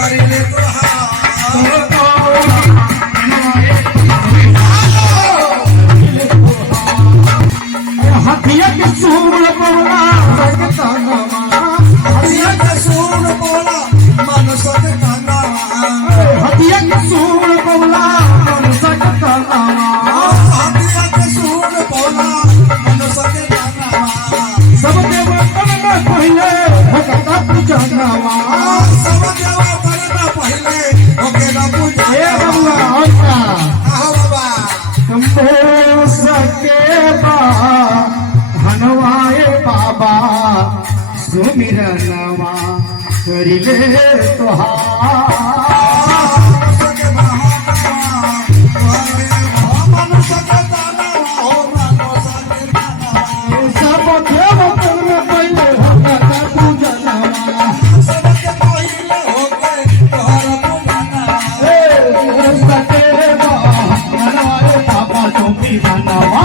करिले तुहार हथिया के सूर बोला हथिया के सूर बोला मनुष्य के तनावा हथिया के सूर बोला मनुष्य के तनावा हथिया के सूर बोला मनुष्य के तनावा सबके वतन में पहले भगता पूजनवा सब देवा करना पहले ओके ना पूजा हे बबुआ और का आहो बाबा तुमको सके बा धनवाए बाबा सुमिरनवा करिले तोहार सके मनुष्य के तनावा हो मनुष्य के तनावा सब देवतन में पहले भगता पूजनवा सबके पहिले होके तोहर पूजना सके बा धनवाए बाबा सुमिरनवा